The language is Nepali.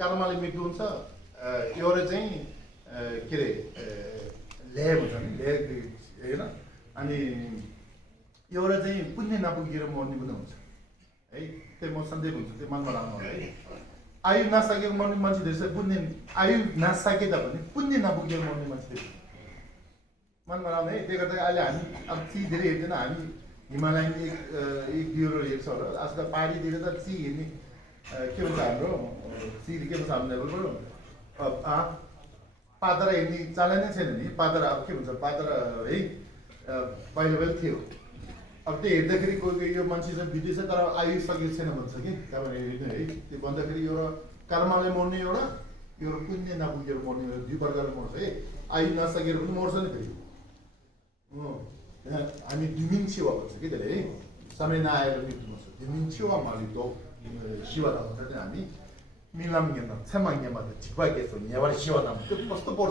कर्मले मृत्यु हुन्छ एउटा चाहिँ के अरे ल्याग हुन्छ नि ल्याग होइन अनि एउटा चाहिँ पुण्य नपुगेर मर्ने पनि हुन्छ है त्यो म सन्देह हुन्छ त्यो मनमा राख्नु होला है आयु नसकेको मर्ने मान्छे धेरै छ पुण्य आयु नसके तापनि पुण्य नपुगेर मर्ने मान्छे धेरै मनमा राख्नु है त्यो गर्दा अहिले हामी अब ची धेरै हेर्दैन हामी हिमालयन एक बिउरो हेर्छ होला आज त पहाडीतिर त ची हेर्ने के भन्छ हाम्रो ची के भन्छ हाम्रो लेभलबाट पादरा हेर्ने चलन नै छैन नि पादरा अब के भन्छ पादरा है पहिला पहिला थियो अब त्यो हेर्दाखेरि कोही यो मान्छे चाहिँ बितेछ तर आयु सकेको छैन भन्छ कि त्यहाँबाट हेर्नु है त्यो भन्दाखेरि एउटा कर्मले मर्ने एउटा पुण्य नपुगेर मर्ने एउटा दुई प्रकारले मर्छ है आयु नसकेर पनि मर्छ नि फेरि हामी दिमिन्छेवा भन्छ कि त्यसले है समय नआएर मृत्यु मर्छ दिमिन्छेवा मालितो शिव भन्छ हामी मिलाम गेम क्षमा गेम झिक्वा गेछ नेवार शिव नाम त्यो कस्तो पर्छ